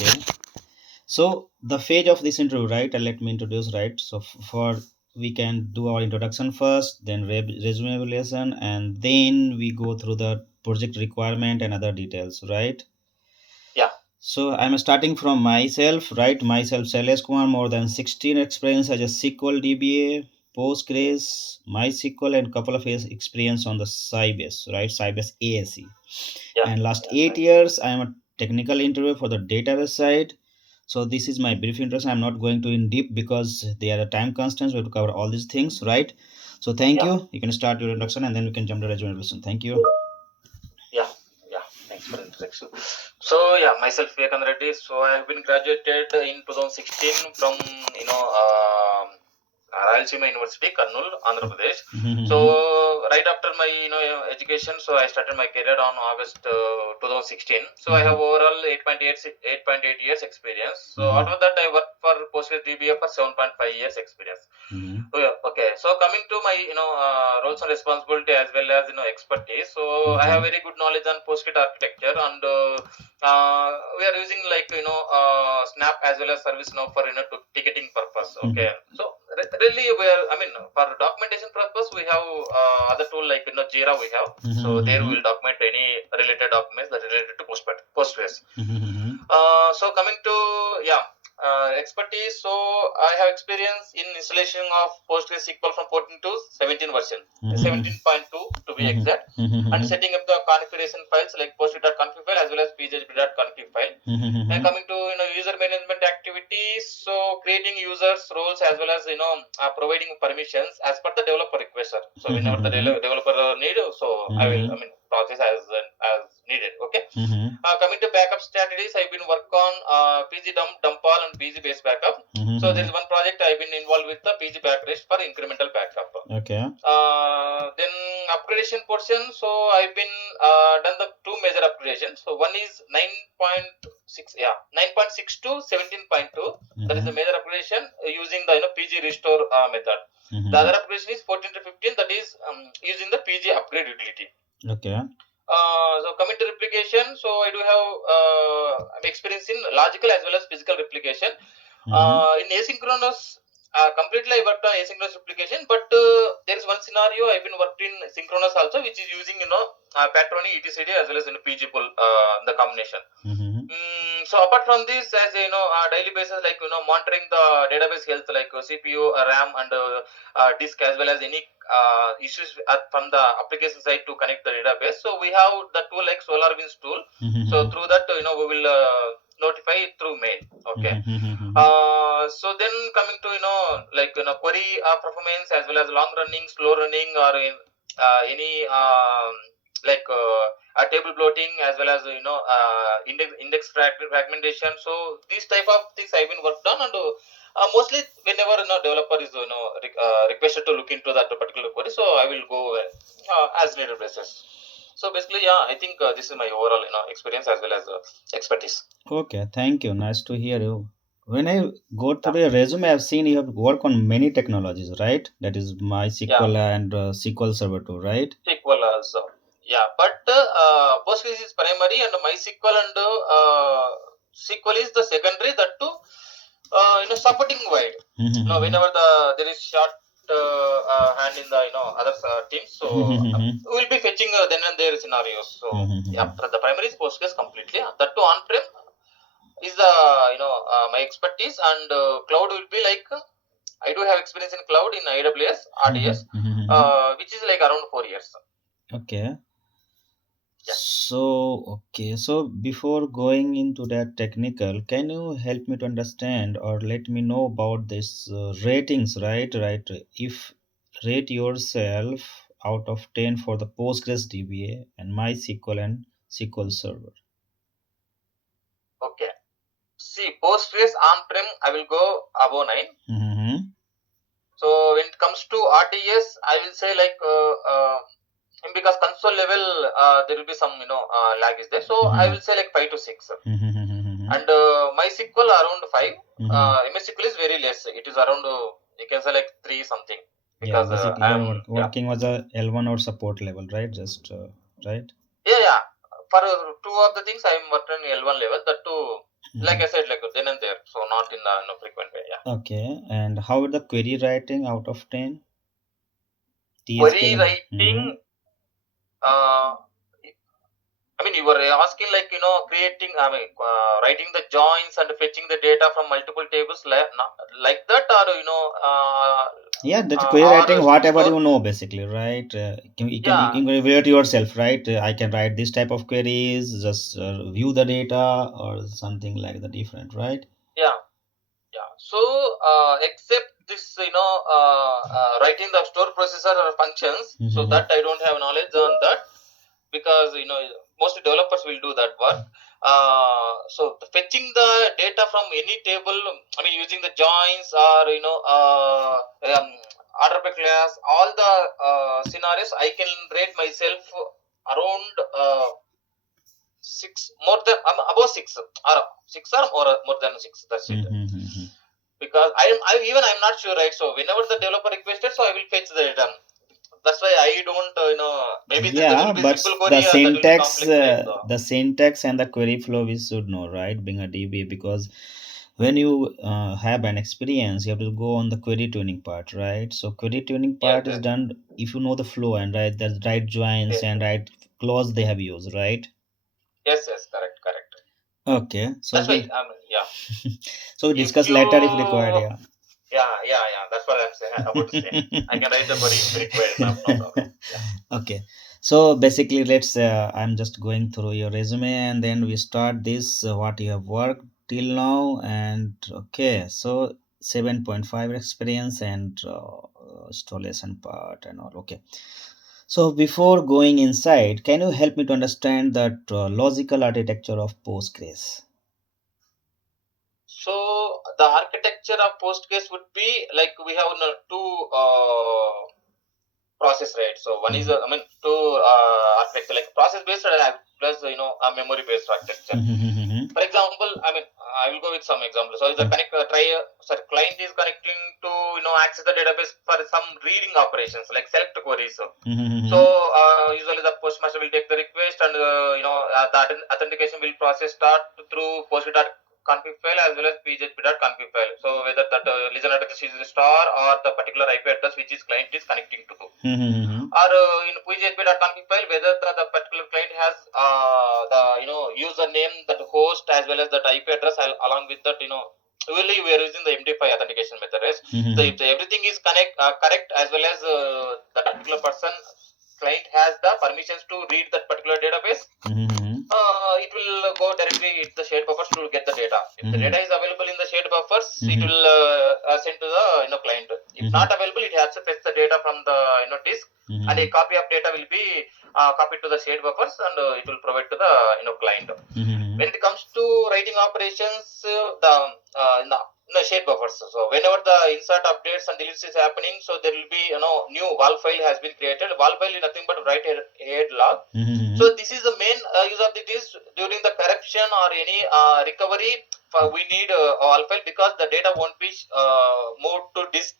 Okay. So the phase of this interview, right? Let me introduce, right? So for we can do our introduction first, then resume evaluation, and then we go through the project requirement and other details, right? Yeah. So I'm starting from myself, right? Myself, Shailesh Kumar, more than 16 experience as a SQL DBA, Postgres, MySQL, and couple of years experience on the Sybase, right? Sybase ASE. Yeah. And last Yeah. 8 years, I am a technical interviewer for the database side. So this is my brief introduction. I'm not going to in deep because there are time constraints. We have to cover all these things, right? So thank Yeah. you. You can start your introduction and then we can jump to resume evaluation. Thank you. Yeah. Yeah. Thanks for the introduction. So yeah, myself Vivekanand Reddy. So I have been graduated in 2016 from Rayalaseema University, Kurnool, Andhra Pradesh. So right after my education, so I started my career on August 2016. So I have overall 8.8 years experience. So after that, I worked for Postgres DBA for 7.5 years experience. Oh, yeah. Okay. So coming to my roles and responsibility as well as expertise. So I have very good knowledge on Postgres architecture, and we are using like Snap as well as Service now for ticketing purpose. Okay. So really we are, I mean, for documentation purpose we have other tool like Jira we have. So there we will document any related documents that related to Postgres. So coming to expertise. So I have experience in installation of PostgreSQL from 14 to 17 version, 17.2 to be exact, and setting up the configuration files like postgres.config file as well as php.config file. And coming to user management activities, so creating users roles as well as providing permissions as per the developer request. So whenever the developer need, so I mean process as needed. Okay. Coming to backup strategies, I've been work on PG dumpall and PG base backup. So there is one project I've been involved with the PG backrest for incremental backup. Okay. Then upgradation portion. So I've been done the two major upgradations. So one is 9.6, 9.6 to 17.2. That is the major upgradation using the PG restore method. The other upgradation is 14 to 15. That is using the PG upgrade utility. Okay. So coming to replication, so I do have experience in logical as well as physical replication. In asynchronous, completely I worked on asynchronous replication, but there is one scenario I've been worked in synchronous also, which is using Patroni etcd as well as PG pool the combination. So apart from this, as daily basis, like monitoring the database health, like CPU, RAM, and disk, as well as any issues from the application side to connect the database. So we have the tool like SolarWinds tool. So through that, we will notify through mail. Okay. So then coming to like query performance as well as long running, slow running, or in any like a table bloating as well as index fragmentation. So these type of things I've been worked on, and mostly whenever developer is requested to look into that particular query, so I will go as needed basis. So basically, yeah, I think this is my overall experience as well as expertise. Okay, thank you. Nice to hear you. When I go through your resume, I've seen you have worked on many technologies, right? That is MySQL and SQL Server too, right? SQL also. Yeah, but Postgres is primary and MySQL and SQL is the secondary. That too, supporting wide. Whenever there is short hand in the other teams, so we'll be fetching then and there scenarios. So yeah, the primary is Postgres completely. That too on-prem is the my expertise, and cloud will be like I do have experience in cloud in AWS, RDS, which is like around 4 years. Okay. Yeah. So before going into that technical, can you help me to understand or let me know about this ratings, right? Right. If rate yourself out of 10 for the Postgres DBA and MySQL and SQL Server. Okay. See, Postgres on-prem, I will go above 9. So when it comes to RDS, I will say like because console level there will be some lag is there. So I will say like 5 to 6. And MySQL around 5. MySQL is very less. It is around you can say like 3 something. Because basically you're working was a L1 or support level, right? Just right. Yeah. For two of the things I am working L1 level. That too Like I said, like then and there, so not in a frequent way. Yeah. Okay, and how about the query writing out of 10? Query TSQL. writing. Uh, I mean, you were asking like creating. I mean, writing the joins and fetching the data from multiple tables like that, or Yeah, that query writing, or whatever store. you know, basically, right? You Yeah, can evaluate yourself, right? I can write this type of queries, just view the data or something like the different, right? yeah, yeah. So except this, writing the store processor or functions. So Mm-hmm. that I don't have knowledge on that, because most developers will do that work. So fetching the data from any table, I mean using the joins or order by class, all the scenarios I can rate myself around six, more than above six, or six or more than six. That's it. Mm-hmm. Because I'm not sure, right? So whenever the developer requested, so I will fetch the data. That's why I don't maybe there Yeah, will be but simple query or that will be complex, right? So the syntax and the query flow we should know, right? Being a DB, because when you have an experience, you have to go on the query tuning part, right? So query tuning yes, part is yes, done if you know the flow and right, the right joins yes, and right clause they have used, right? yes, yes, correct, correct. Okay, so That's why we'll yeah. so we If discuss you, later if required. Yeah. yeah, that's what I'm saying, about to say. I can write a query if required, no problem. Yeah, Okay, so basically, let's. I'm just going through your resume, and then we start this. What you have worked till now, and okay, so 7.5 experience and installation part and all. Okay, so before going inside, can you help me to understand that logical architecture of Postgres? so the architecture of Postgres would be like we have two process, right? So one is Mhm. I mean two architecture, like process based plus a memory based architecture. For example, I mean, I will go with some examples. So the client is connecting to access the database for some reading operations like select queries. So usually the postmaster will take the request, and the authentication will process start through postgres.config file as well as php.config file. So whether that listener address is a star or the particular IP address which is client is connecting to, or in php.config file whether the particular client has the username, that host as well as that IP address along with that. Usually we are using the MD5 authentication method, right? So if everything is correct, as well as that particular person client has the permissions to read that particular database, it will go directly to the shared buffers to get the data. If the data is available in the shared buffers, it will send to the client. If not available, it has to fetch the data from the disk, and a copy of data will be copied to the shared buffers, and it will provide to the client. When it comes to writing operations, the in the shared buffers. So whenever the insert updates and deletes is happening, so there will be new val file has been created. Val file is nothing but write head log. So this is the main use of it is during the corruption or any recovery. We need a val file because the data won't be moved to disk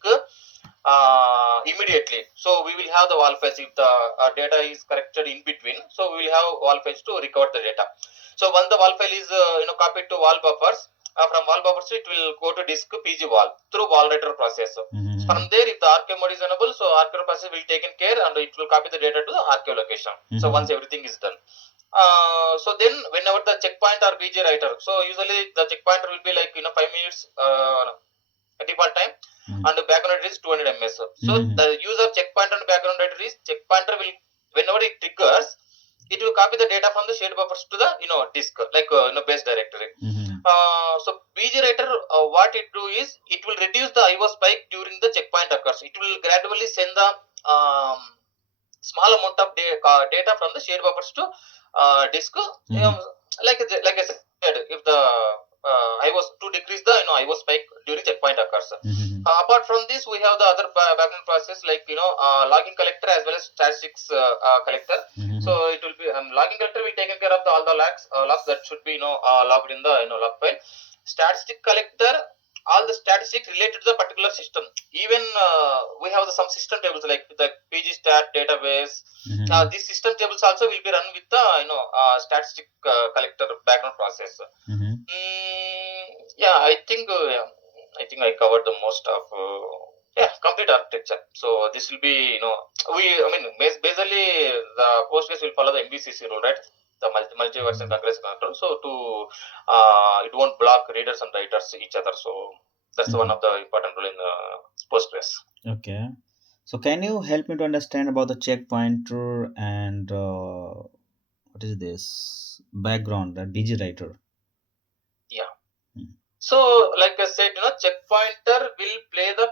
immediately. So we will have the val files if the data is corrected in between. So we will have val files to recover the data. So once the val file is copied to val buffers, from val buffers it will go to disk PG val through val writer process. From there, if the archive mode is enabled, so archive process will taken care and it will copy the data to the archive location. So once everything is done. So then whenever the checkpoint or BG writer, so usually the checkpointer will be like 5 minutes default time, and the background writer is 200 ms. So the use of checkpointer and background writer is checkpointer will, whenever it triggers, it will copy the data from the shared buffers to the disk, like base directory. So BG writer, what it do is it will reduce the IO spike during the checkpoint occurs. It will gradually send the small amount of data from the shared buffers to disk. Like I said, if the IO to decrease the IO spike during checkpoint occurs. Apart from this, we have the other background process like logging collector as well as statistics collector. So it will be logging collector will taken care of all the logs that should be logged in the log file. Statistic collector, all the statistics related to the particular system. Even we have some system tables like the PG stat database. These system tables also will be run with the statistic collector background process. Yeah, yeah, I think I covered the most of yeah, complete architecture. So this will be, I mean, basically the Postgres will follow the MVCC rule, right? The multi-version concurrency control. So to it won't block readers and writers each other. So that's one of the important rule in Postgres. Okay. So can you help me to understand about the checkpointer and what is this background, the DG writer? Yeah. Hmm. So, like I said, checkpointer will play the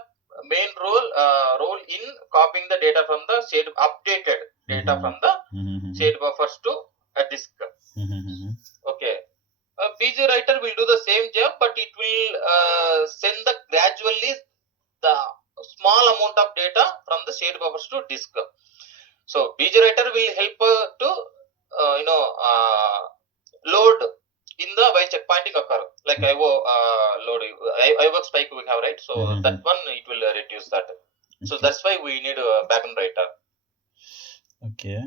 main role in copying the data from the shared updated data from the Mm-hmm. shared buffers to a disk. Mm-hmm. Okay. A PG writer will do the same job, but it will send the gradually the small amount of data from the shared buffers to disk. So, PG writer will help to load in the while checkpointing occur, like IO load, IO spike we have, right? So that one it will reduce that. So Okay. that's why we need a backend writer. Okay.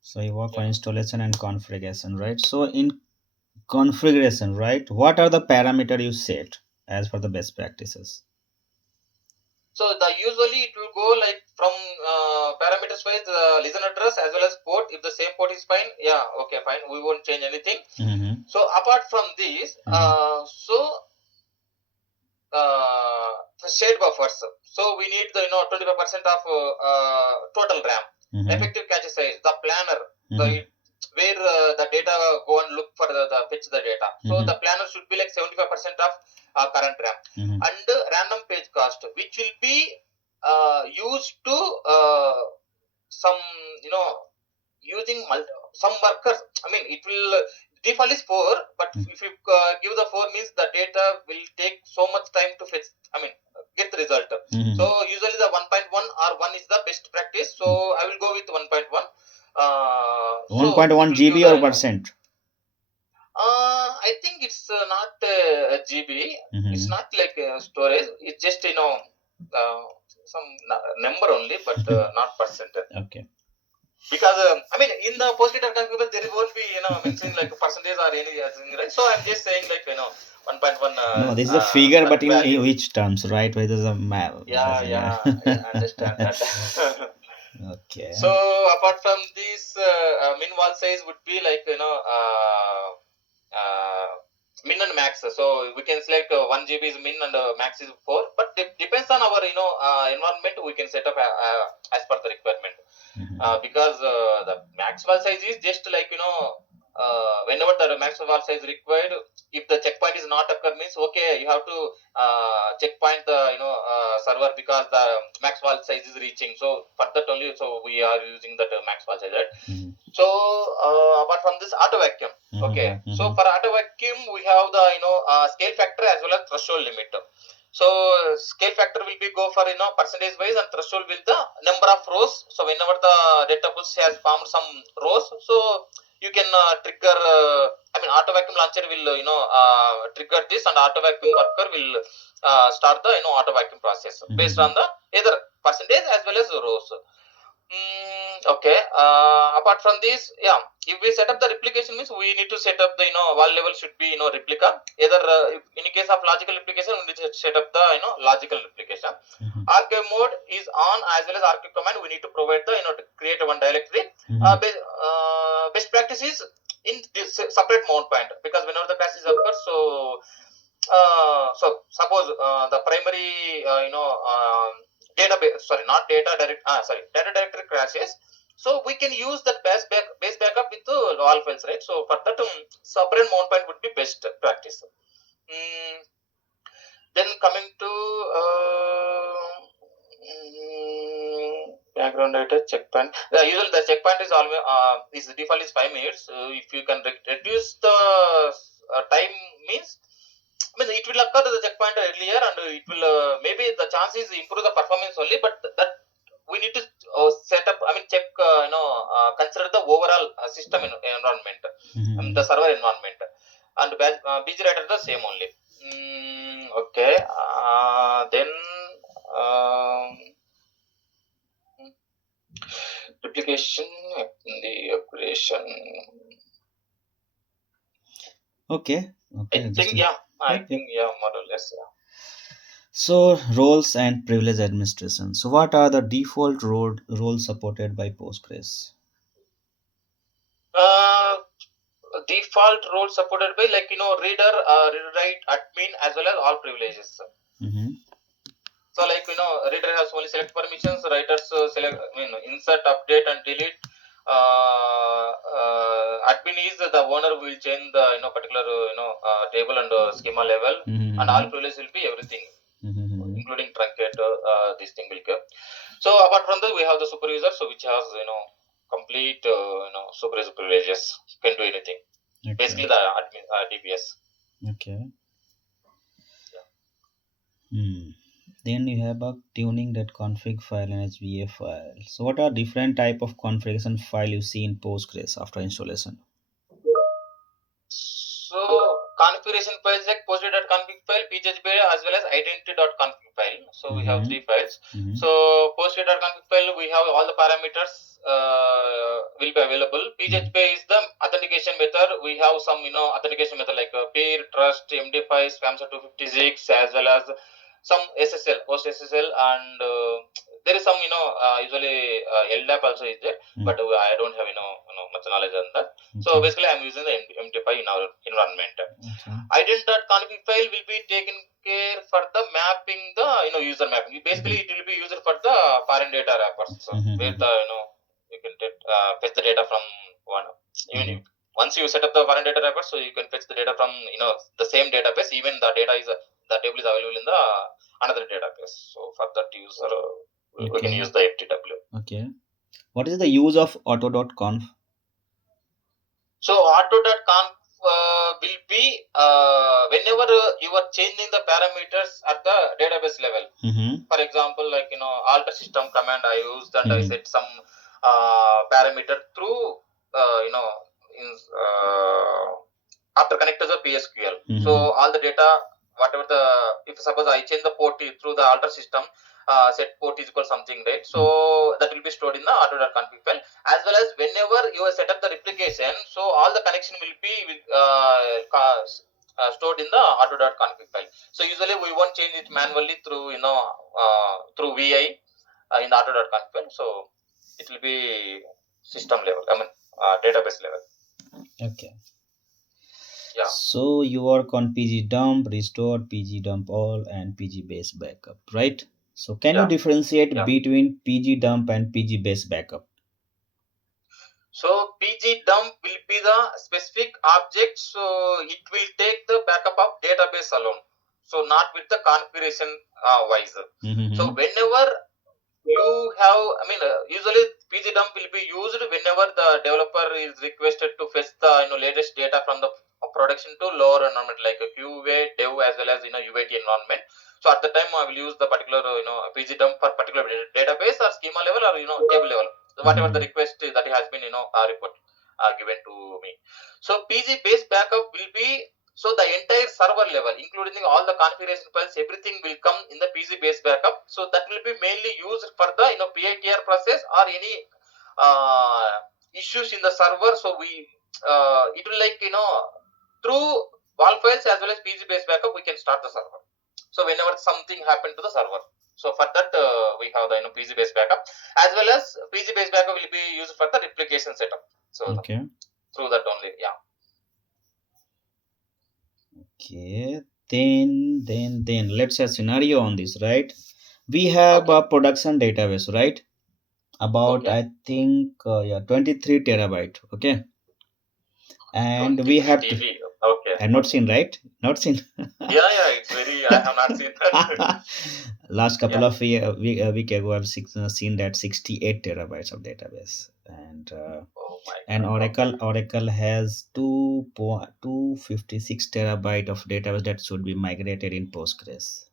So you work on Yeah. installation and configuration, right? So in configuration, right, what are the parameter you set as for the best practices? So the usually it will go like from parameters wise listen address as well as port. If the same port is fine, yeah, okay, fine. We won't change anything. Mm-hmm. So apart from this, the shared buffers. So we need the 25% of total RAM, Mm-hmm. effective cache size, the planner, the Mm-hmm. where the data go and look for the fetch the data. So Mm-hmm. the planner should be like 75% of current RAM, Mm-hmm. and random page cost, which will be used to some using some workers. I mean, it will default is 4, but if you give the 4 means the data will take so much time to fetch. I mean, get the result. Mm-hmm. So usually the 1.1 or 1 is the best practice. So I will go with 1.1. So it 1.1 will give GB the or percent? I think it's not a GB. It's Mm-hmm. not like storage. It's just some number only, but not percent. Okay. Because I mean, in the post-it calculus there won't be mentioning like a percentage or any other thing, right? So I'm just saying like 1.1 No, this is a figure, but in value. which terms, right? Whether the map. Yeah, yeah, I understand that. Okay. So apart from this, min wall size would be like uh, min and max. So we can select 1 GB is min and max is 4. But depends on our environment. We can set up as per the requirement. Because the max file size is just like whenever the max file size required, if the checkpoint is not occur means okay, you have to checkpoint the server because the max file size is reaching. So for that only, so we are using that max file size, right? So apart from this auto vacuum, okay. So for auto vacuum we have the scale factor as well as threshold limit. So scale factor will be go for percentage wise, and threshold will the number of rows. So whenever the database has formed some rows, so you can trigger. I mean, auto vacuum launcher will trigger this, and auto vacuum worker will start the auto vacuum process based on the either percentage as well as rows. Okay. Apart from this, yeah, if we set up the replication means we need to set up the wall level should be replica. Either in case of logical replication, we need to set up the logical replication. Archive mode is on as well as archive command. We need to provide the to create one directory. Best practice is in this separate mount point, because whenever the crash is occurs, so suppose the primary database, sorry, not data direct, data directory crashes, so we can use that base backup with all files, right? So for that, separate mount point would be best practice. Then coming to background data checkpoint. Usually the checkpoint is always is default is 5 minutes. If you can reduce the time means, I mean, it will occur to the checkpoint earlier, and it will maybe the chances improve the performance only, but that we need to set up. I mean, check consider the overall system environment, the server environment, and busy writer the same only. Okay. Then um, replication, the operation. Okay. I Okay. think, yeah. I Yep, yep. think, yeah, more or less. Yeah. So roles and privilege administration. So what are the default roles supported by Postgres? Uh, Default role supported by, like, reader, read write, admin, as well as all privileges. Mm-hmm. So, like, reader has only select permissions, writers select, insert, update, and delete. Admin is the owner will change the particular table and schema level, and all Mm-hmm. privileges will be everything, Mm-hmm. including truncate. This thing will come. So apart from that, we have the supervisor, so which has complete supervisor privileges, can do anything. Okay. Basically, the admin DPS. Okay. Yeah. Hmm. Then you have a tuning that config file and HBA file. So what are different type of configuration file you see in Postgres after installation? So configuration files like postgre.config file, pghp, as well as identity.config file. So we have Mm-hmm. three files. Mm-hmm. So postgre.config file, we have all the parameters will be available. Mm-hmm. PHP is the authentication method. We have some authentication method like peer, trust, MD5, spamster 256, as well as some SSL, post SSL, and there is some usually LDAP also is there, but I don't have much knowledge on that. So Okay. basically, I'm using the MD5 in our environment. Okay. Ident.config file will be taken care for the mapping, the user mapping. Mm-hmm. Basically, it will be used for the foreign data wrappers, so where Mm-hmm. the you can fetch the data from one. Even Mm-hmm. if, once you set up the foreign data wrapper, so you can fetch the data from the same database. Even the data is the table is available in the another database. So for that user, we can Okay. use the FTW. Okay. What is the use of auto.conf? So auto.conf will be whenever you are changing the parameters at the database level. Mm-hmm. For example, like alter system command I used, and I Mm-hmm. set some parameter through you know in, uh, after connect to the PSQL. So Mm-hmm. all the data, whatever the, if suppose I change the port through the alter system, set port is equal something, right? So that will be stored in the auto.config file, as well as whenever you set up the replication, so all the connection will be with, stored in the auto.config file. So usually we won't change it manually through through VI in the auto.config file. So it will be system level, I mean database level. Okay. Yeah. So you work on PG dump, restore, PG dump all, and PG base backup, right? So can you Yeah. differentiate Yeah. between PG dump and PG base backup? So PG dump will be the specific object. So it will take the backup of database alone. So not with the configuration wise. So Mm-hmm. whenever you have, I mean, usually PG dump will be used whenever the developer is requested to fetch the latest data from the production to lower environment like a QA, dev, as well as UAT environment. So at the time I will use the particular PG dump for particular database or schema level or table level, whatever the Mm-hmm. request that has been report given to me. So PG base backup will be, so the entire server level, including all the configuration files, everything will come in the PG base backup. So that will be mainly used for the PITR process or any issues in the server. So we it will, like, through wall files as well as PG base backup, we can start the server. So whenever something happened to the server, so for that we have the PG base backup, as well as PG base backup will be used for the replication setup. So Okay. through that only, yeah. Okay. Then let's have scenario on this, right? We have Okay. a production database, right? About Okay. I think yeah 23 terabyte. Okay. And we 23 have to. TB. Okay. I not Okay. seen, right? Not seen. Yeah, yeah, it's very, I have not seen that. Last couple Yeah. of week ago, I've seen that 68 terabytes of database, Oh my and God. Okay. Oracle has 256 terabyte of database that should be migrated in Postgres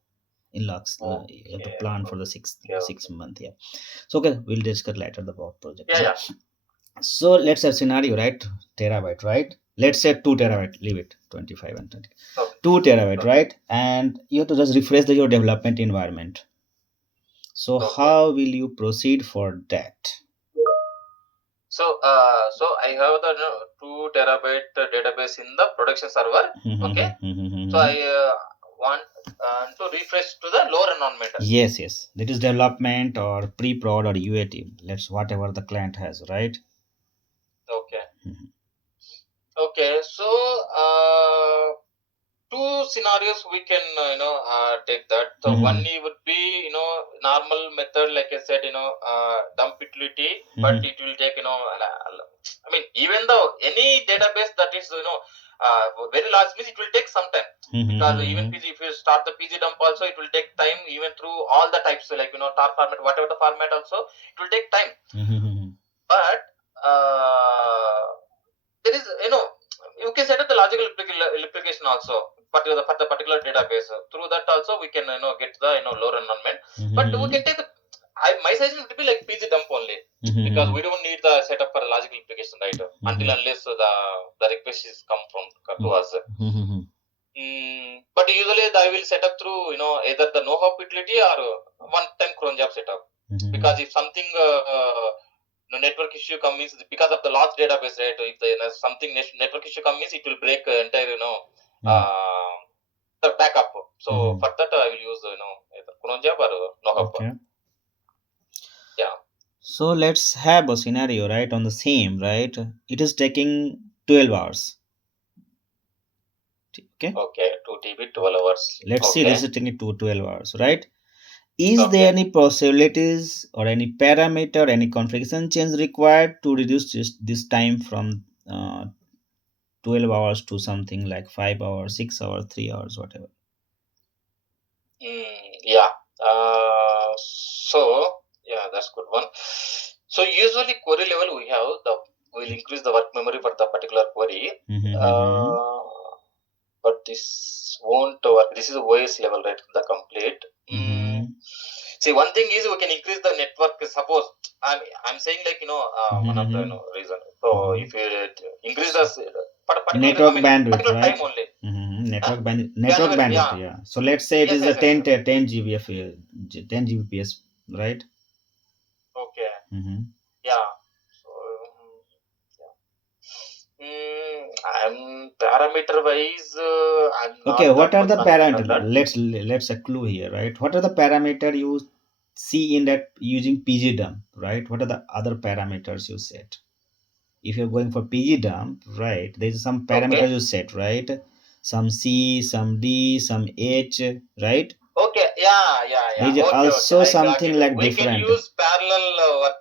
in Lux. The Okay. plan for the Okay. six Okay. month. Yeah. So okay, we'll discuss later the project. Yeah, Yeah. yeah. So let's have scenario, right? Terabyte, right? Let's say 2 terabyte. Leave it 25 and 20. Okay. 2 terabyte, Okay. right? And you have to just refresh your development environment. So Okay. how will you proceed for that? So, so I have the 2 terabyte database in the production server. Okay. So I want to refresh to the lower environment. Yes. That is development or pre-prod or UAT. Let's whatever the client has, right? Okay. Mhm. Okay. So two scenarios we can take that. So one would be normal method, like I said, dump utility, but it will take I mean, even though any database that is very large means it will take some time, because even PG, if you start the PG dump also, it will take time, even through all the types, like tar format, whatever the format also, it will take time. But there is, you can set up the logical replication also for the particular database. Through that also we can get the lower environment. But we can take the, my suggestion would be like PG dump only, because we don't need the setup for a logical application, right? Until unless the request is come from to us. But usually I will set up through either the no hop utility or one time cron job setup, because if something network issue comes because of the large database, right? If something network issue comes, it will break entire the backup. So for that I will use either cron job or no hop. Okay. Yeah. So let's have a scenario, right, on the same, right? It is taking 12 hours. Okay. Okay. 2 TB 12 hours. Let's see, Okay. this is taking 12 hours, right? Is Okay. there any possibilities or any parameter, any configuration change required to reduce this time from 12 hours to something like 5 hours, 6 hours, 3 hours, whatever? Yeah. So yeah, that's good one. So usually query level we'll increase the work memory for the particular query. But this won't work. This is a OS level, right? The complete. See, one thing is we can increase the network. Suppose I'm saying like one of the reason. So if you increase the particular Network bandwidth, particular right? time only. Network bandwidth, Yeah. yeah. So let's say it Yes, is a yes, yes. 10 GBF, 10 Gbps, right? Okay. Yeah. So I'm parameter wise, I'm Okay, not what that are much the confident on parameter? that. Let's a clue here, right? What are the parameter you see in that using PG dump, right? What are the other parameters you set? If you're going for PG dump, right? There's some Okay. parameters you set, right? Some C, some D, some H, right? Okay. Yeah. There is Okay. also I got something it. like We can different. use parallel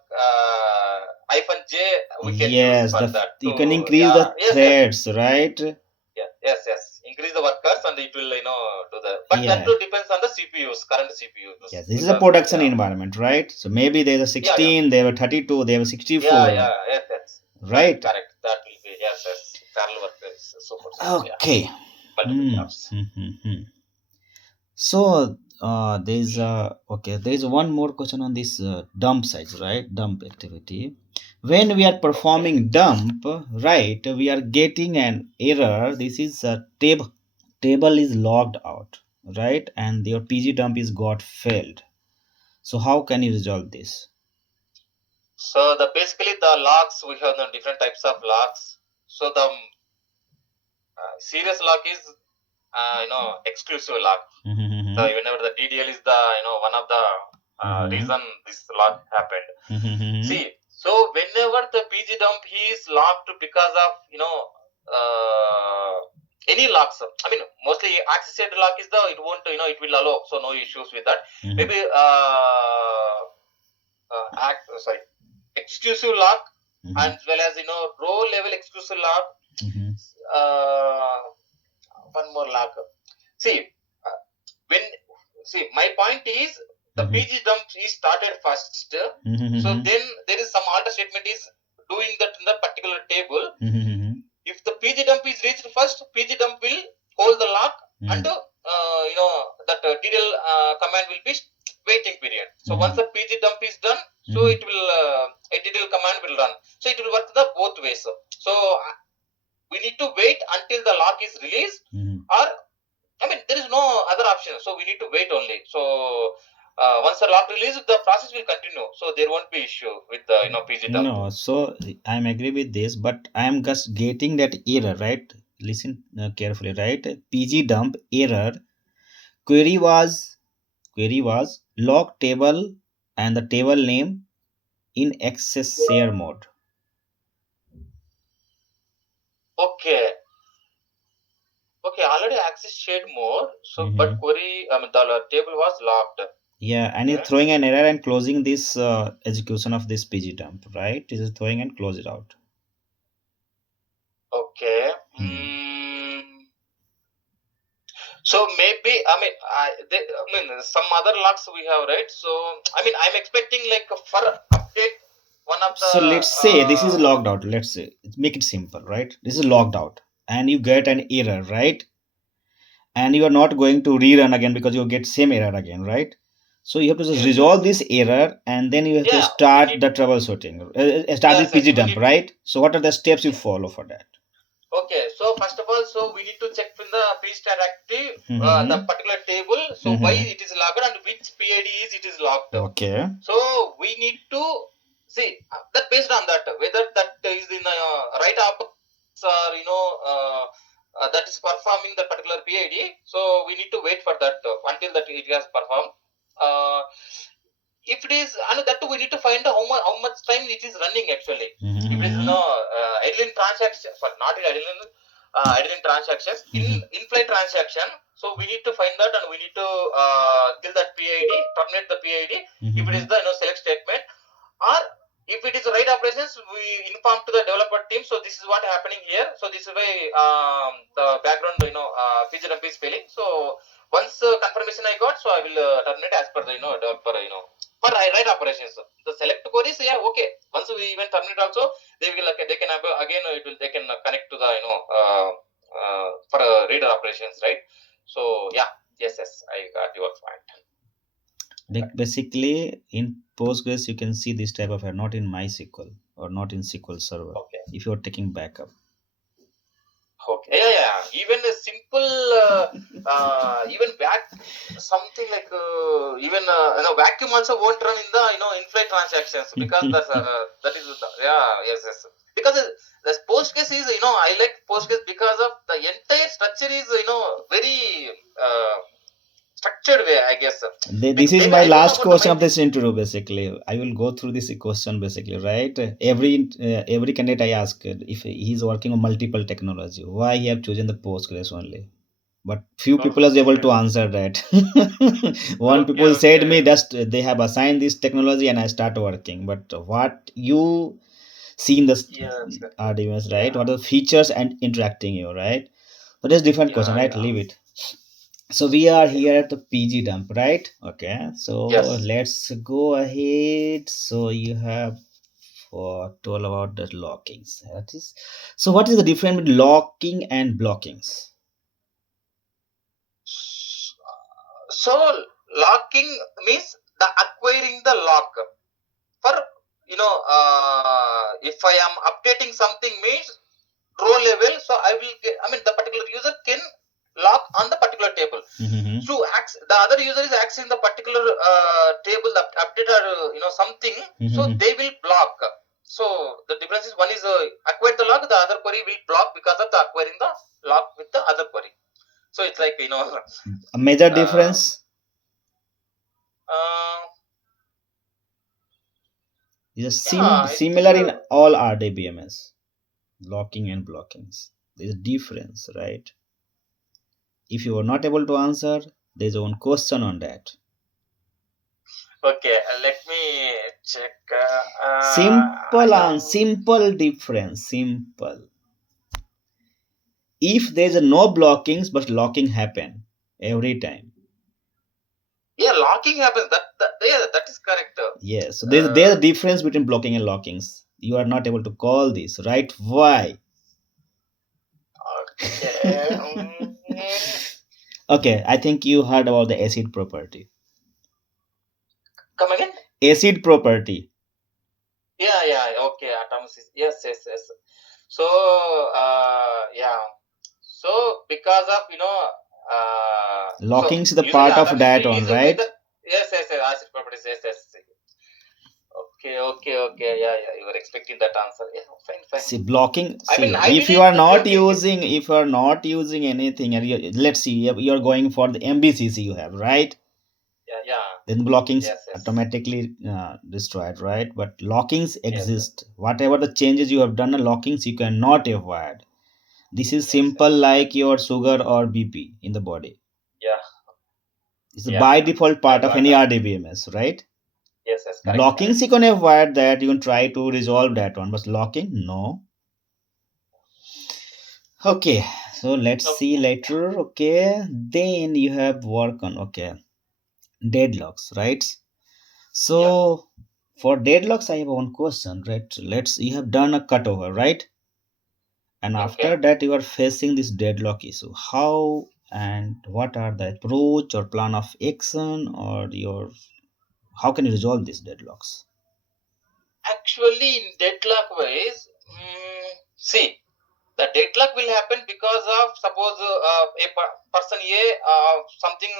hyphen J. We can use Yes, for that. you So can increase yeah. the Yes. threads, right? Yes. Increase the workers and it will do the. But that Yeah. too depends on the CPUs, current CPUs, Yes, this is a because production environment, right? So maybe there's a yeah. 16, there were 32, there were 64, Yes. right? Correct. That will be yes. Parallel worker is super. Yeah. Okay. Multiple jobs. So there is one more question on this dump size, right? Dump activity. When we are Okay. performing dump, right, we are getting an error. This is a table is logged out, right, and your PG dump is got failed. So how can you resolve this? So basically the logs, we have the different types of logs. So the serious log is exclusive log. So whenever the DDL is the one of the reason this log happened. See, so whenever the PG dump is locked because of any locks. I mean, mostly access head lock is the, it won't it will allow, so no issues with that. Maybe sorry, exclusive lock, as well as row level exclusive lock. One more lock. See, when my point is the PG dump is started first. So then there is some alter statement is doing that in the particular table. If the PG dump is reached first, PG dump will hold the lock and that TDL command will be waiting period. So once the PG dump is done, so it will a TDL command will run. So it will work the both ways. So we need to wait until the lock is released, or I mean there is no other option. So we need to wait only. So once the lock release, the process will continue. So there won't be issue with the PG dump. No, so I'm agree with this, but I'm just getting that error, right? listen carefully, right? PG dump error. Query was query was log table and the table name in access share mode. Okay. Okay, already access shared more. So, but Mhm. query, I mean, the table was locked. Yeah, and you're Okay. throwing an error and closing this execution of this PG dump, right? This is throwing and close it out. Okay. Hmm. So maybe I mean some other locks we have, right? So I mean I'm expecting like for update one of the So let's say this is logged out. Let's say make it simple, right? This is logged out, and you get an error, right? And you are not going to rerun again because you get same error again, right? So you have to just yes, resolve yes, this error, and then you have to yeah, we start need, the troubleshooting, start the yes, yes, PG we dump, need, right? So what are the steps you yeah. follow for that? Okay, so first of all, so we need to check from the pre-start active the Mm-hmm. particular table. So why Mm-hmm. it is logged and which PID is it is locked. Okay. So we need to see that based on that whether that is in right up or that is performing that particular PID. So we need to wait for that until that it has performed. Uh, if it is, and that too we need to find how much time it is running actually. If it is Mm-hmm. idling transaction, sorry, not in idling transactions, Mm-hmm. in flight transaction. So we need to find that and we need to kill that PID, terminate the PID. If it is Mm-hmm. the select statement, or if it is right operations, we inform to the developer team. So this is what happening here. So this is why the background feature dump is failing. So once confirmation I got, so I will terminate as per the developer for right operations. The select queries, yeah, okay. Once we even terminate also, they will they can again it will they can connect to the for reader operations, right? So yeah, yes, yes, I got your point. Basically, in Postgres, you can see this type of error, not in MySQL or not in SQL Server. Okay. If you are taking backup, Okay. Yeah, yeah, yeah. Even a simple, even something like even vacuum also won't run in the in-flight transactions because that is yeah, yes, yes. Because the Postgres is I like Postgres because of the entire structure is very structured way, I guess. This is Maybe my I don't know last about the question my. of this interview. Basically, I will go through this question. Basically, right? Every candidate I ask if he's working on multiple technology, why he have chosen the Postgres only. But few people is able Okay, to answer that. One okay, people said okay. me that they have assigned this technology and I start working. But what you see in the Yes. RDMS, right? Yeah. What are the features and interacting you, right? But that's different question, Yeah. right? Yeah. Leave it. So we are Okay. here at the PG dump, right? Okay. So Yes. let's go ahead. So you have told about the lockings. That is. So what is the difference between locking and blockings? So locking means the acquiring the lock for if I am updating something means row level, so I will get, I mean the particular user can lock on the particular table. Mm-hmm. So the other user is accessing the particular table the update or something, so Mm-hmm. they will block. So the difference is one is acquire the lock, the other query will block because of the acquiring the lock with the other query. So it's like A major uh, difference uh, is a yeah, I think similar in all RDBMS, locking and blockings. There's a difference, right? If you are not able to answer, there's one question on that. okay. Let me check. I Simple have, and simple difference. Simple. If there's a no blockings but locking happen every time. yeah, locking happens. That yeah, that is correct. Yes. So there's a difference between blocking and lockings. You are not able to call this, right? Why? Okay. Okay, I think you heard about the acid property. Come again? Acid property. Yeah, yeah. Okay, atoms is yes, yes, yes. So yeah. So because of Lockings is the usually part of atoms that is one, with right? the yes, yes, yes, acid properties. Yes, yes. Okay. Yeah. You were expecting that answer. Yeah, fine, fine. See, blocking. I mean, See, I if you believe are it will not be. using, if you are not using anything, and let's see, you're going for the MBCC you have, right? Yeah. Then blockings Yes. automatically destroyed, right? But lockings Yes. exist. Whatever the changes you have done, lockings you cannot avoid. This is simple Yes. like your sugar or BP in the body. Yeah. It's Yeah. by default I part of got any that. RDBMS, right? Yes. Blockings Correct. you can avoid that. You can try to resolve that one, but locking, no. Okay, so let's see Okay. later. Okay, then you have work on, okay, deadlocks, right? Yeah. So for deadlocks, I have one question, right? Let's, you have done a cutover, right? And Okay. after that, you are facing this deadlock issue. How and what are the approach or plan of action, or your, how can you resolve these deadlocks? Actually, in deadlock ways, see, the deadlock will happen because of suppose person A something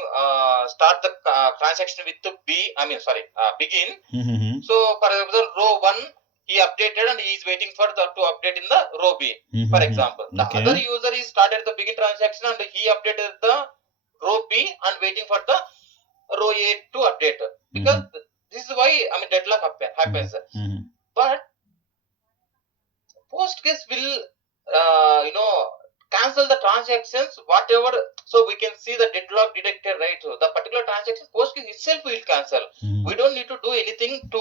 start the transaction with the B. I mean, sorry, begin. Mm-hmm. So, for example, row one he updated and he is waiting for the to update in the row B. For example, Mm-hmm. the other Okay. user is started the begin transaction and he updated the row B and waiting for the row A to update, because Mm-hmm. this is why I mean deadlock happens. Mm-hmm. But Postgres will cancel the transactions whatever. So we can see the deadlock detector, right? So the particular transaction Postgres itself will cancel. Mm-hmm. We don't need to do anything to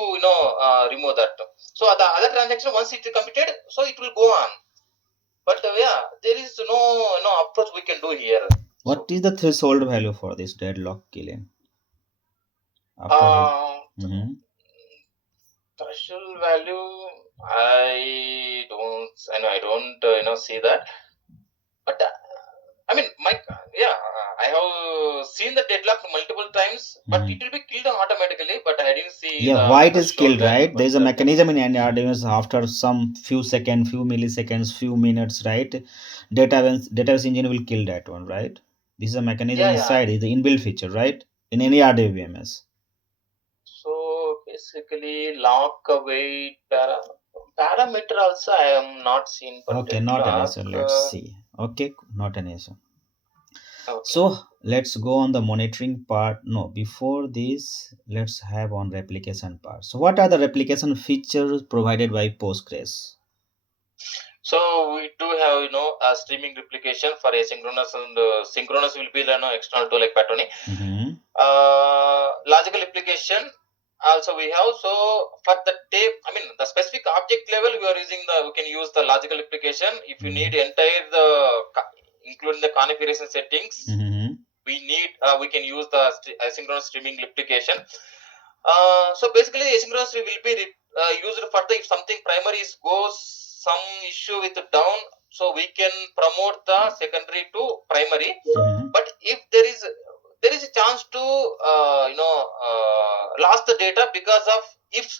remove that. So the other transaction once it is committed, so it will go on. But yeah, there is no approach we can do here. What So is the threshold value for this deadlock killing? After how? uh, Mm-hmm. threshold value, I don't see that. But I mean, yeah, I have seen the deadlock multiple times, but it Mm-hmm. will be killed automatically. But I didn't see Yeah, the why it is threshold killed, value. right? There But is a mechanism in any RDMS after some few seconds, few milliseconds, few minutes, right? Database engine will kill that one, right? This is a mechanism yeah. inside, it's the inbuilt feature, right? In any RDBMS. So basically, lock away parameter also I am not seen for Okay, not an deadlock. issue. Let's see. Okay, not an issue. Okay. So let's go on the monitoring part. No, before this, let's have on replication part. So what are the replication features provided by Postgres? So we do have a streaming replication for asynchronous, and synchronous will be external to like patterning. Mm-hmm. Logical application also we have. So for the tape, I mean the specific object level, we can use the logical application. If you need entire including the configuration settings, Mm-hmm. we can use the asynchronous streaming application. So basically asynchronous will be used for the if something primary is goes some issue with the down, so we can promote the secondary to primary. Mm-hmm. But if there is a chance to lost the data because of if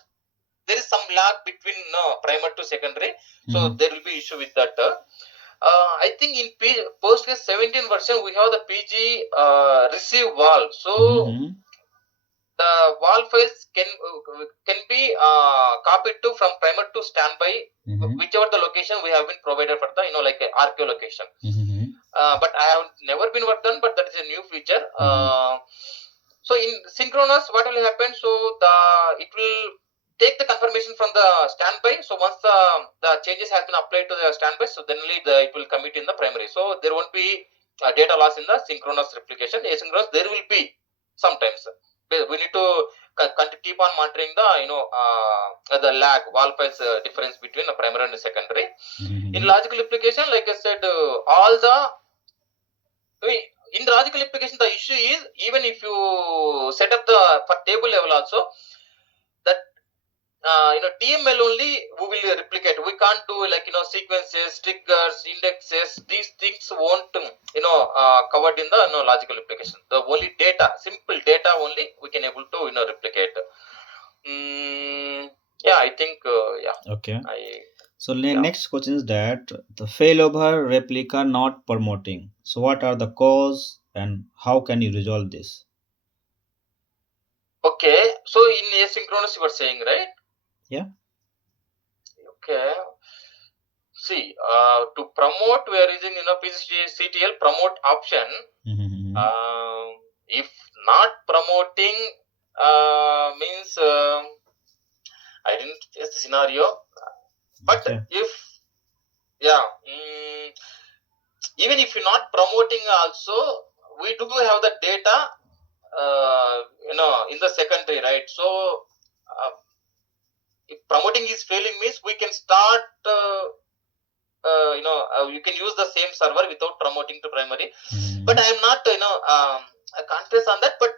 there is some lag between primary to secondary, so Mm-hmm. there will be issue with that. I think in Postgres 17 version we have the PG receive wall. So Mm-hmm. the wall files can be copied to from primer to standby, Mm-hmm. whichever the location we have been provided for the like a RQ location. Mm-hmm. But I have never been worked on, but that is a new feature. Mm-hmm. So in synchronous, what will happen? So it will take the confirmation from the standby. So once the changes has been applied to the standby, so then only it will commit in the primary. So there won't be data loss in the synchronous replication. Asynchronous there will be sometimes. We need to keep on monitoring the the lag wall files difference between the primary and the secondary. In Mm-hmm. logical application, like I said, all the I mean, in the logical application, the issue is even if you set up the for table level also, that TML only we will replicate. We can't do like sequences, triggers, indexes. These things won't covered in the logical application. The only data, simple data only we can able to replicate. Mm, yeah, I think Okay. I So yeah. next question is that the failover replica not promoting. So what are the cause and how can you resolve this? Okay, so in asynchronous you were saying, right? Yeah. Okay. See, to promote, we are using PCCTL promote option. Mm-hmm. If not promoting means I didn't face the scenario, but Okay. if yeah, even if you're not promoting also, we do have the data, in the secondary, right? So uh, if promoting is failing means we can start. You can use the same server without promoting to primary, but Mm-hmm. I am not confident on that, but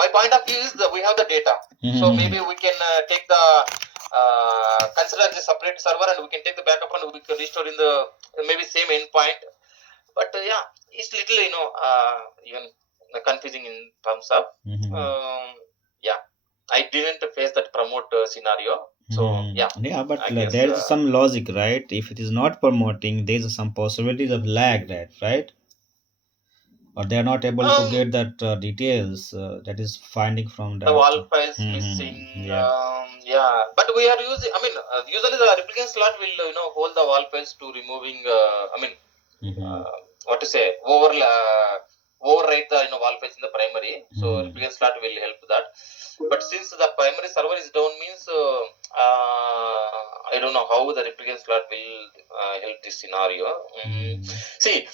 my point of view is that we have the data, so Mm-hmm. maybe we can take the consider the separate server, and we can take the backup and we can restore in the maybe same endpoint. But yeah, it's little even confusing in terms of Mm-hmm. yeah, I didn't face that promote scenario, so yeah, Yeah, but I guess there is some logic, right? If it is not promoting, there is some possibilities of lag, right? Or they are not able to um get that details that is finding from the that. wall files missing. Yeah. Yeah, but we are using, usually the replicant slot will hold the wall files to removing Mm-hmm. uh, what to say, overwrite the wall files in the primary, so Mm-hmm. replicant slot will help that. But since the primary server is down means I don't know how the replicant slot will help this scenario. Mm-hmm. See,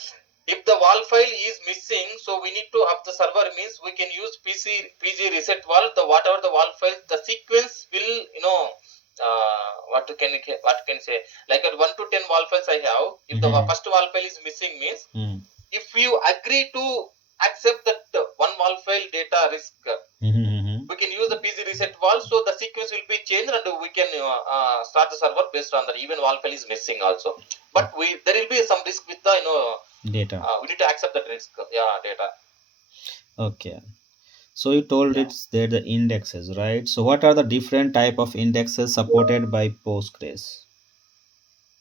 if the wall file is missing, so we need to up the server means we can use PG reset wall. The whatever the wall file, the sequence will what can say, like at 1 to 10 wall files I have. If the Mm-hmm. first wall file is missing means, Mm-hmm. if you agree to accept that one wall file data risk, Mm-hmm. we can use the PG reset wall, so the sequence will be changed and we can start the server based on that. Even wall file is missing also, but we there will be some risk with the Data. we need to accept that risk. Yeah, data. Okay. So you told Yeah. it's there the indexes, right? So what are the different type of indexes supported by Postgres?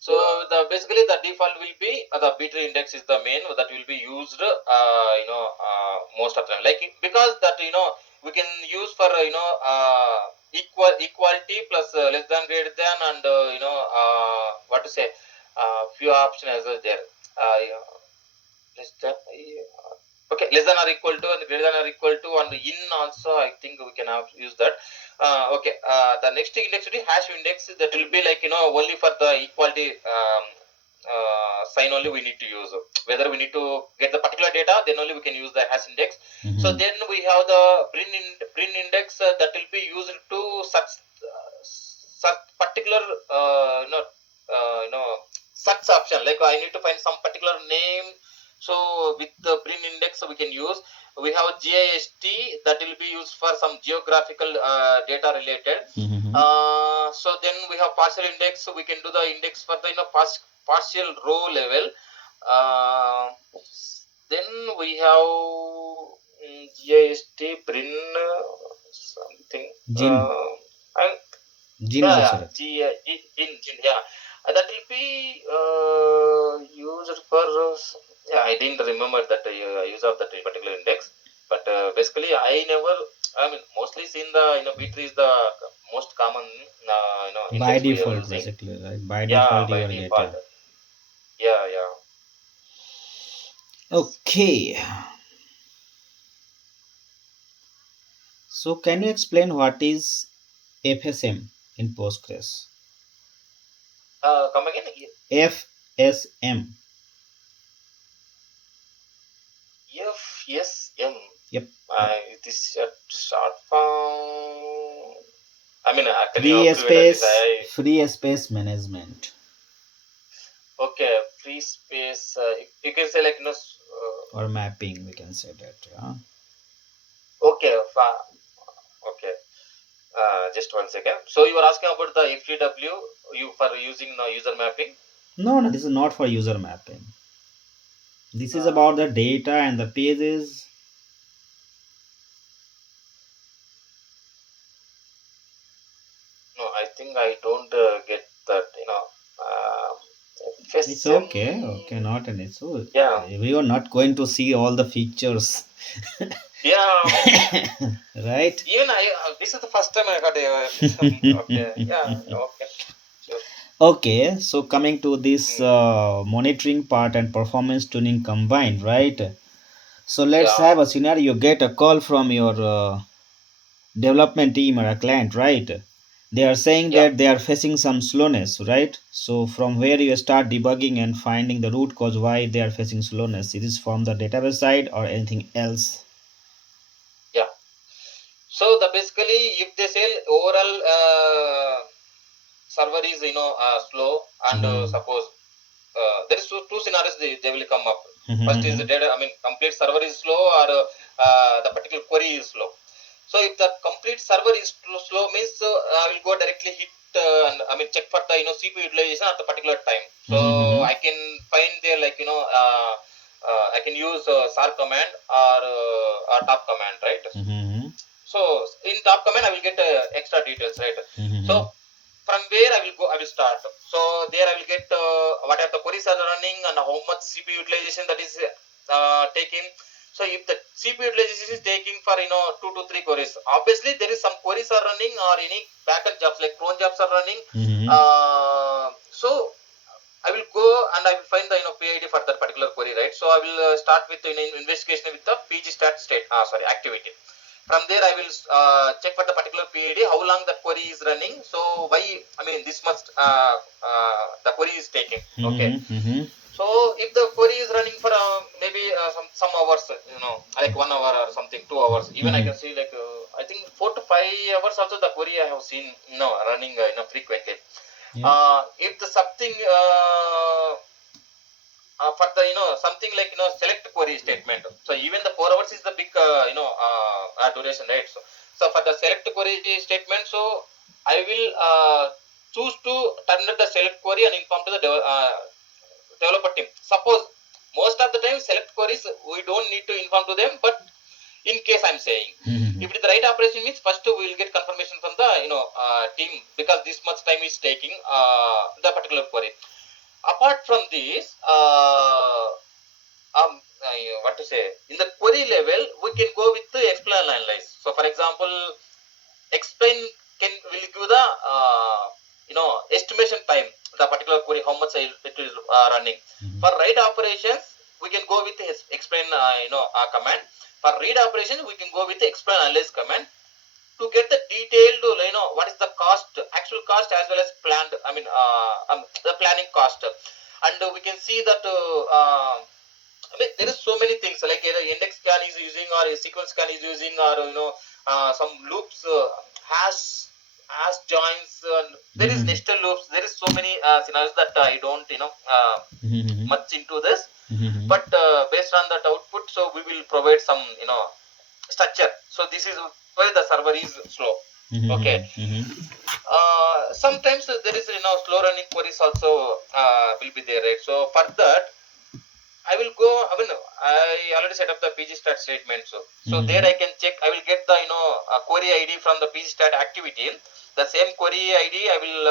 So the basically the default will be the B-tree index is the main that will be used. Most of them, like because that we can use for equality plus less than greater than, and what to say, few options are there. Less than okay, less than or equal to and greater than or equal to, and in also I think we can have use that. Okay, the next index will be hash index, that will be like only for the equality sign only we need to use. Whether we need to get the particular data, then only we can use the hash index. So Mm-hmm. then we have the brin index that will be used to such particular uh, you know search option, like I need to find some particular name, so with the brin index we can use. We have gist that will be used for some geographical data related. Mm-hmm. So then we have partial index, so we can do the index for the partial row level. uh, then we have gist brin something, Gin. and Gin yeah, also. yeah, Right? gin, yeah. That will be used for, yeah, I didn't remember that use of that particular index, but basically I never, mostly seen the B-tree is the most common By index we are default, using. basically, right? By Yeah, default, you by are default. getting. Yeah, yeah. Okay. So can you explain what is FSM in Postgres? Come again. FSM. Yes, M. Yep. It is a short form. Can you Free abbreviate at least? space. Free space management Okay, free space. You can say like or mapping. We can say that. Yeah. okay, okay. Just 1 second. So you are asking about the FTW you for using user mapping. No, no, this is not for user mapping. This is Uh, about the data and the pages. no, I think I don't get that. It's FSM. okay. Okay, not an issue. Yeah, We are not going to see all the features. yeah. Right? Even This is the first time I got okay, yeah, okay, sure. Okay, so coming to this Mm, monitoring part and performance tuning combined, right? So let's yeah, have a scenario. Get a call from your development team or a client, right? They are saying yeah, that they are facing some slowness, right? So from where you start debugging and finding the root cause why they are facing slowness. It is from the database side or anything else. yeah. So the basically, if they say overall server is slow, and Mhm. suppose there is two scenarios they will come up. First is the Mhm. data, I mean, complete server is slow, or the particular query is slow. So if the complete server is slow means I will go directly hit and I mean check for the CPU utilization at the particular time. So Mhm. I can find there like I can use sar command or top command, right? Mhm. So in top command I will get extra details, right? So Mhm. from where I will go, I will start. So there I will get what are the queries are running and how much CPU utilization that is taking. So if the CPU utilization is taking for 2 to 3 queries, obviously there is some queries are running or any backend jobs like cron jobs are running. Mhm. So I will go and I will find the PID for that particular query, right? So I will start with investigation with the pgstat state sorry activity. From there I will check for the particular PID how long the query is running. So why, I mean, this must the query is taking. Okay. Mhm. Mhm. So if the query is running for maybe some hours, like 1 hour or something, 2 hours, even I Mhm. can see like I think 4 to 5 hours also the query I have seen running frequently. Yeah. If the something for the something like select query statement. So even the 4 hours is the big duration, right? So for the select query statement, so I will choose to terminate the select query and inform to the developer team. Suppose most of the time select queries we don't need to inform to them, but in case I'm saying Mhm. if it is the right operation means first we will get confirmation from the team because this much time is taking the particular query. Apart from this, what to say, in the query level we can go with the explain and analyze. So for example, explain will give the estimation time, the particular query how much it is running. Mhm. For write operations we can go with the explain command. For read operations we can go with the explain analyze command to get the detailed what is the cost, actual cost, as well as planned, I mean the planning cost. And we can see that I mean, there is so many things like either index scan is using or a sequence scan is using, or some loops, hash joins. There is Mhm. nested loops. There is so many scenarios that I don't Mhm. much into this. Mhm. But based on that output, so we will provide some structure. So this is why the server is slow. Okay. Mhm. Mhm. Sometimes there is slow running queries also will be there, right? So for that I will go. I mean, I already set up the pgstat statement. So there Mhm. I can check. I will get the query ID from the pgstat activity. The same query ID I will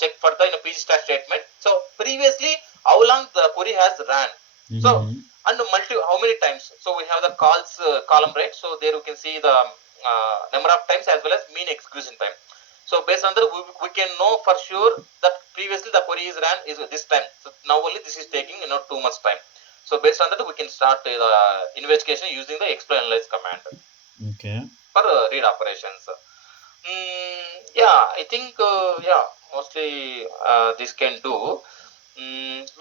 check for the pgstat statement. So previously, how long the query has ran. So Mhm. and how many times. So we have the calls column, right? So there you can see the number of times as well as mean execution time. So based on that, we can know for sure that previously the query is ran is this time. So now only this is taking 2 months time. So based on that, we can start the investigation using the explain analyze command Okay. for read operations. Yeah, I think yeah, mostly this can do.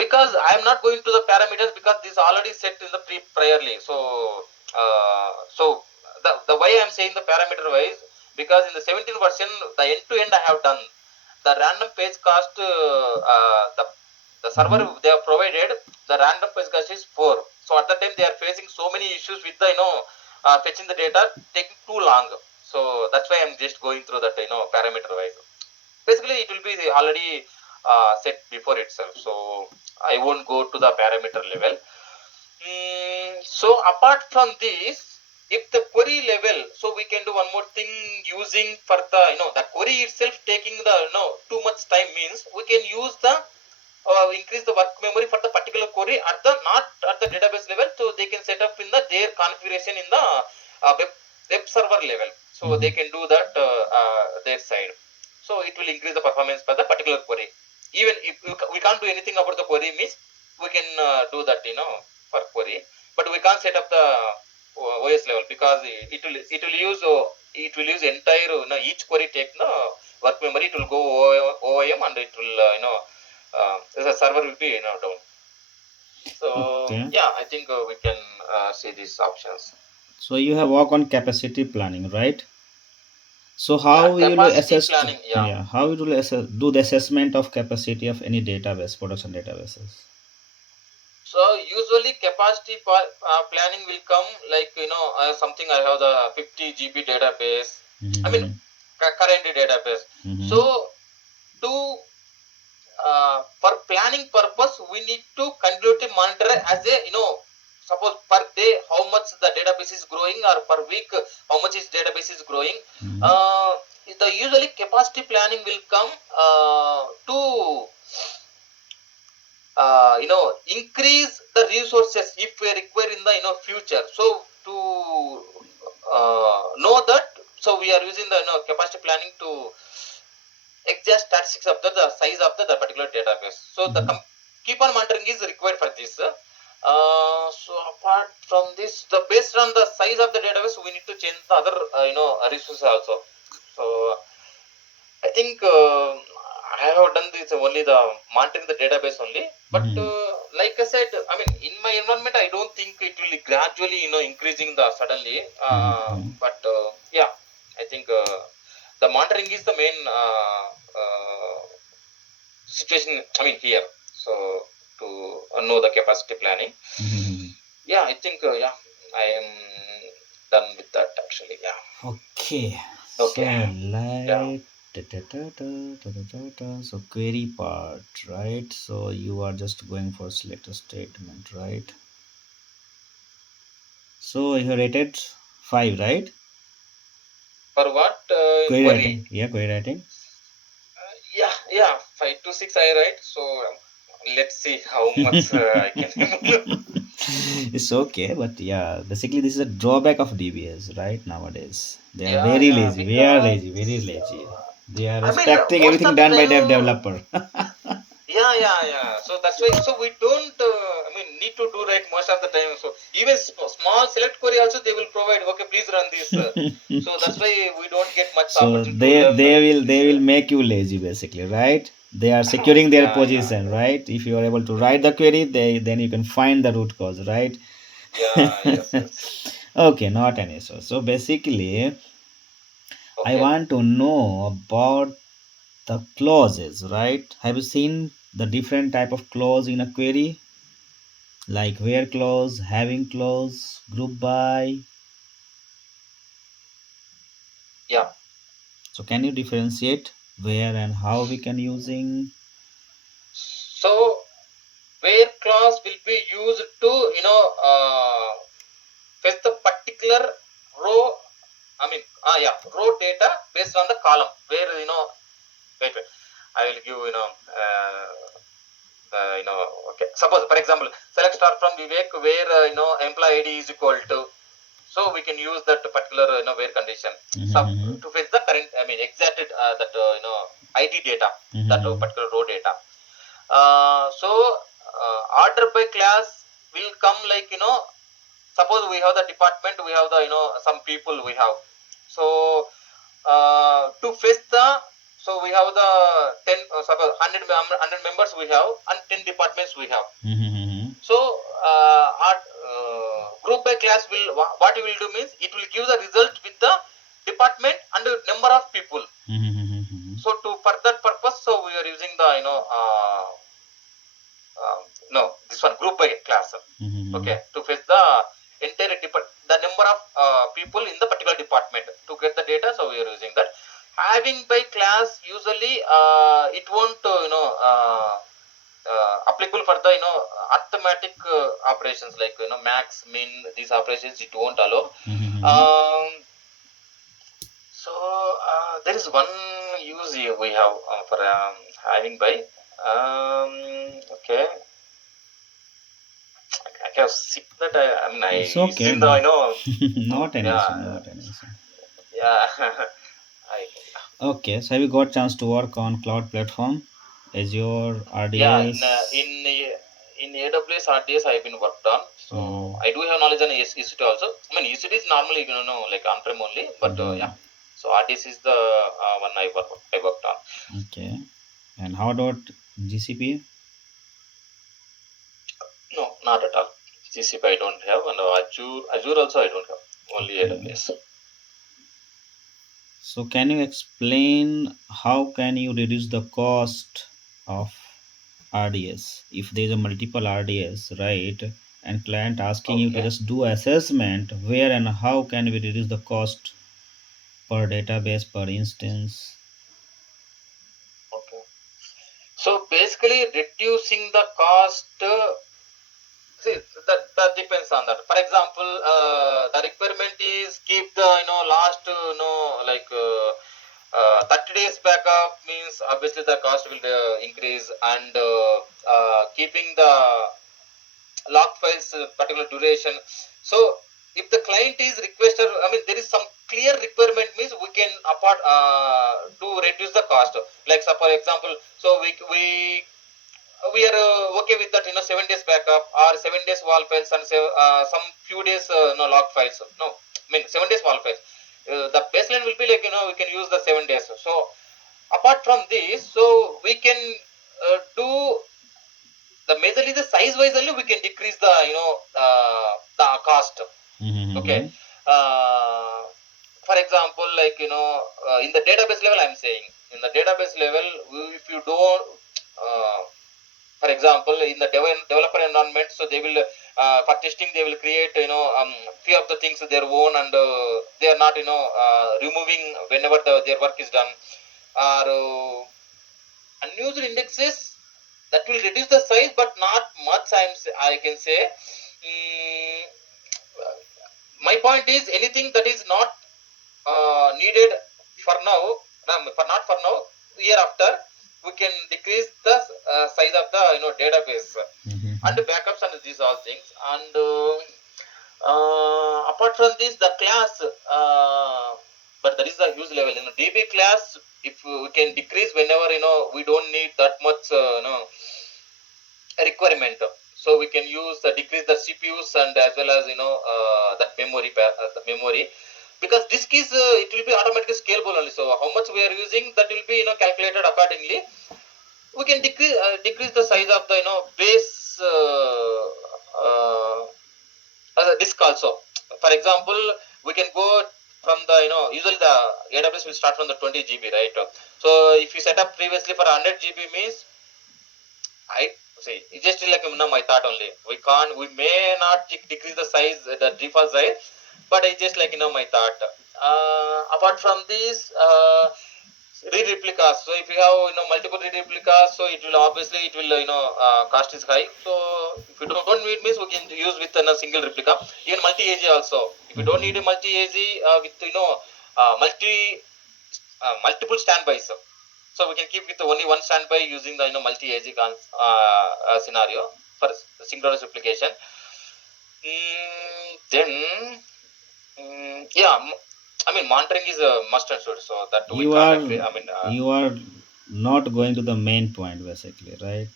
Because I am not going to the parameters because this is already set in the priorly. So the way I am saying the parameter wise, because in the 17 version the end to end I have done the random page cost. The server Mhm. they have provided the random page cost is 4. So at that time they are facing so many issues with the fetching the data taking too long. So that's why I'm just going through that parameter wise. Basically it will be already set before itself, so I won't go to the parameter level. So apart from this, if the query level, so we can do one more thing using for the the query itself taking the too much time means we can use the increase the work memory for the particular query at the not at the database level, so they can set up in the their configuration in the web server level. so they can do that their side. So it will increase the performance for the particular query. Even if we can't do anything about the query, means we can do that, for query, but we can't set up the OS level, because it will use entire, each query take the work memory. It will go OIM, and it will the server will be down. So Okay. yeah, I think we can see these options. So you have work on capacity planning, right? So Yeah, how you will capacity assess? planning. Yeah. Yeah, how you will assess, do the assessment of capacity of any database, production databases? So usually capacity planning will come like, something. I have the 50 GB database. I mean, Mm-hmm. current database. Mm-hmm. So to for planning purpose, we need to continuously monitor as a, suppose per day how much the database is growing, or per week how much is database is growing. Mm-hmm. Uh, the usually capacity planning will come to increase the resources if we require in the, future. So to know that, so we are using the, capacity planning to exact statistics of the size of the particular database. So the Mm-hmm. keep on monitoring is required for this. So apart from this, the based on the size of the database, we need to change the other resources also. So I think I have done this only the monitoring the database only. But Mm-hmm. like I said, I mean, in my environment, I don't think it will gradually, increasing the suddenly. Mm-hmm. But yeah, I think the monitoring is the main situation. I mean, here. So to know the capacity planning. Mm-hmm. Yeah, I think yeah, I am done with that actually. Yeah. Okay. So Okay. Yeah. like so query part, right? So you are just going for select a statement, right? So you rated 5, right? For what Query query? writing. Yeah, query writing. Yeah, yeah, 5 to 6 I write. So let's see how much I can improve. It's okay, but yeah, basically this is a drawback of DBS, right? Nowadays they are Yeah, very yeah, lazy. They are because lazy, very lazy. They are I mean, expecting most everything of the done by time, the developer. yeah, yeah, yeah. So that's why. So we don't, I mean, need to do right most of the time. So even small select query also they will provide. Okay, please run this. So that's why we don't get much So opportunity to they learn they with will this. they will make you lazy basically, right? They are securing their Yeah, yeah, position, right? If you are able to write the query, they then you can find the root cause, right? yeah. Yes, yes. Okay, not an issue. So basically, I Okay. want to know about the clauses, right? Have you seen the different type of clause in a query, like where clause, having clause, group by? Yeah. So can you differentiate where and how we can using? So where clause will be used to, fetch the particular row. I mean, yeah, row data based on the column where, wait. I will give, okay. Suppose, for example, select star from Vivek where, employee ID is equal to. So we can use that particular, where condition. So Mm-hmm. to fetch the current, I mean, exact that, ID data, that Mm-hmm. particular row data. So order by class will come like, suppose we have the department, we have the, some people we have. So to fetch the, so we have the 10, suppose 100 members we have, and 10 departments we have. Mm-hmm. So our group by class will, what it will do means it will give the result with the department and the number of people. Mm-hmm. So to for that purpose, so we are using the, no, this one group by class. Mm-hmm. Okay, to fetch the entire the number of people in the particular department to get the data. So we are using that. Having by class usually it won't, applicable for the, arithmetic operations like, max, min, these operations it won't allow. Mm-hmm. Um, so there is one use here we have for having by. Okay, I can see that. I mean, It's it's okay, in the, no. Not an issue, yeah, not an issue. Yeah. I Okay, so have you got chance to work on cloud platform, Azure, Yeah, RDS? in AWS RDS I've been worked on, so Mm-hmm. I do have knowledge on EC2 also. I mean EC2 is normally like on-prem only, but Mm-hmm. yeah. So RDS is the one I worked on. Okay, and how about GCP? No, not at all. GCP I don't have, and Azure also I don't have. Only Okay, AWS. so can you explain how can you reduce the cost of RDS if there is a multiple RDS, right? And client asking you to Okay. just do assessment, where and how can we reduce the cost per database per instance? Okay. So basically, reducing the cost. See, that depends on that. For example, the requirement is keep the last 30 days backup means obviously the cost will increase, and keeping the log files particular duration. So if the client is requested, I mean there is some clear requirement means we can apart to reduce the cost. Like so for example, so we are okay with that 7 days backup or 7 days wall files and some few days no log files. No, I mean 7 days wall files. The baseline will be like we can use the 7 days. So apart from this, so we can do the majorly the size wise only we can decrease the the cost. Okay. Mm-hmm. uh, for example, like in the database level I'm saying, in the database level, if you don't for example in the developer environment, so they will for testing they will create few of the things their own, and they are not removing whenever their work is done, or unused indexes that will reduce the size but not much. I can say. mm, my point is anything that is not needed for now, for not for now, year after we can decrease the size of the database and Mm-hmm. backups and these all things. And apart from this, the class, but there is a huge level in the DB class. If we can decrease whenever we don't need that much requirement, so we can use decrease the CPUs and as well as that the memory, because disk is it will be automatically scalable only. So how much we are using, that will be calculated accordingly. We can decrease the size of the base disk also. For example, we can go from the usually the AWS will start from the 20 GB, right? So if you set up previously for 100 GB means, I see it's just like my thought only. We may not decrease the size, the default size, but it's just like my thought. Apart from this, read replicas. So if you have multiple read replicas, so it will obviously cost is high. So if you don't need means we can use with a single replica. Even multi-AG also. If you don't need a Mm-hmm. multi-AG with multiple standbys. So we can keep with only one standby using the multi-AG scenario for synchronous replication. Then yeah, I mean monitoring is a must and should, so that we You can't are agree. I mean, you are not going to the main point basically, right?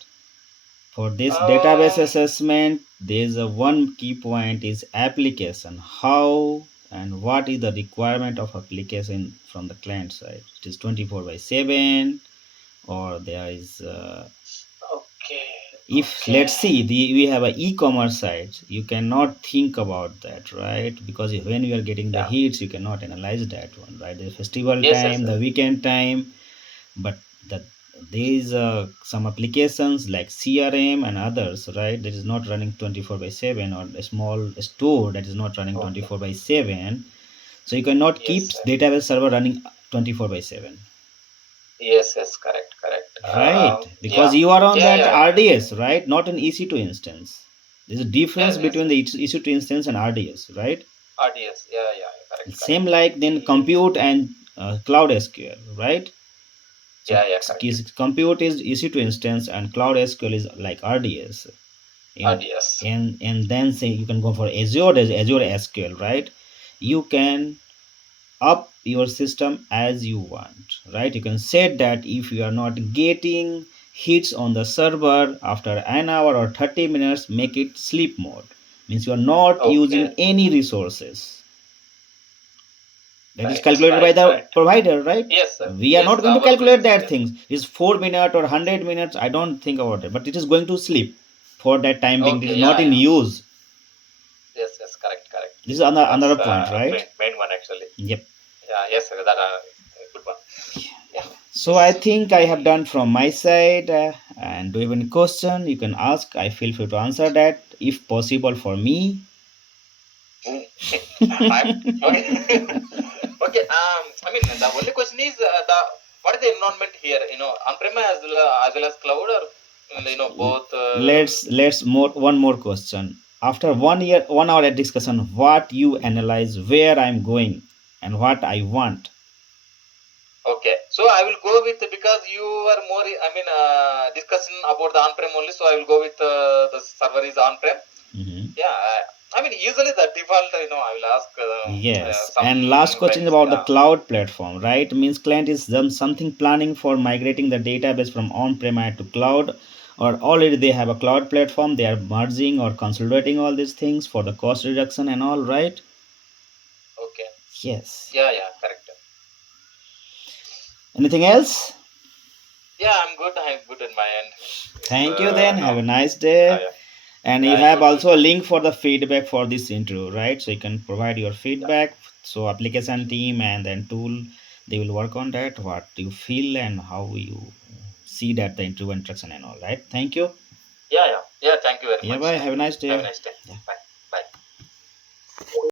For this database um, assessment, there is a one key point is application. How and what is the requirement of application from the client side? It is 24 by 7, or there is okay, if okay, let's see we have a e-commerce site, you cannot think about that, right? Because when you are getting the yeah, hits, you cannot analyze that one, right? The festival yes, yes, time, the weekend time, but the there is some applications like CRM and others, right? That is not running 24 by 7, or a small store that is not running okay, 24 by 7. So you cannot keep yes, sir. database server running 24 by 7, Yes, yes, correct, correct. right? Yeah, Because you are on yeah, that yeah, yeah, RDS, right? Not an EC2 instance. There's a difference yes, yes, between the EC2 instance and RDS, right? RDS, yeah, yeah, correct, Same correct. like then compute and cloud SQL, right? So Yeah, yeah, correct. compute is EC2 instance and cloud SQL is like RDS. And RDS, and then say you can go for Azure, there's Azure SQL, right? You can up your system as you want, right? You can set that if you are not getting hits on the server after an hour or 30 minutes, make it sleep mode. Means you are not Okay. using any resources. That is Right. calculated by Right. the Right. provider, right? Yes, sir. We are Yes, not going to our calculate process. that Yes. things. It's 4 minutes or 100 minutes. I don't think about it, but it is going to sleep for that time being. It is Okay. not Yeah. in Yeah. use. Yes. Yes. Correct. Correct. This is another That's point, right? main one actually. Yep. Yeah. Yes, sir. That good one. Yeah. So I Yes. think I have done from my side. And do you have any question? You can ask. I feel free to answer that if possible for me. I'm okay. Okay. I mean, the only question is the what is the environment here? On-prem as well as cloud, or both. Let's more one more question. After 1 year, 1 hour discussion, what you analyze, where I'm going, and what I want. Okay, so I will go with, because you are more. I mean, discussing about the on-prem only. So I will go with the server is on-prem. Mhm. Yeah. I mean, usually the default. I will ask Yes, some and last question is clients. about the Yeah. cloud platform, right? Means client is done something planning for migrating the database from on-prem to cloud, or already they have a cloud platform. They are merging or consolidating all these things for the cost reduction and all, right? Okay. Yes. Yeah. Yeah. Correct. Anything else? Yeah, I'm good. I'm good in my end. If Thank you. Then no. have a nice day. Yeah. And you Yeah. You have too. You also a too. link for the feedback for this interview, right? So you can provide your Yeah. feedback. So application team and then tool, they will work on that. What you feel and how you see that the interview interaction and all, right? Thank you. Yeah. Yeah. Yeah. Thank you very Yeah, much. bye. Have a nice Have a day. nice day. Yeah. Bye.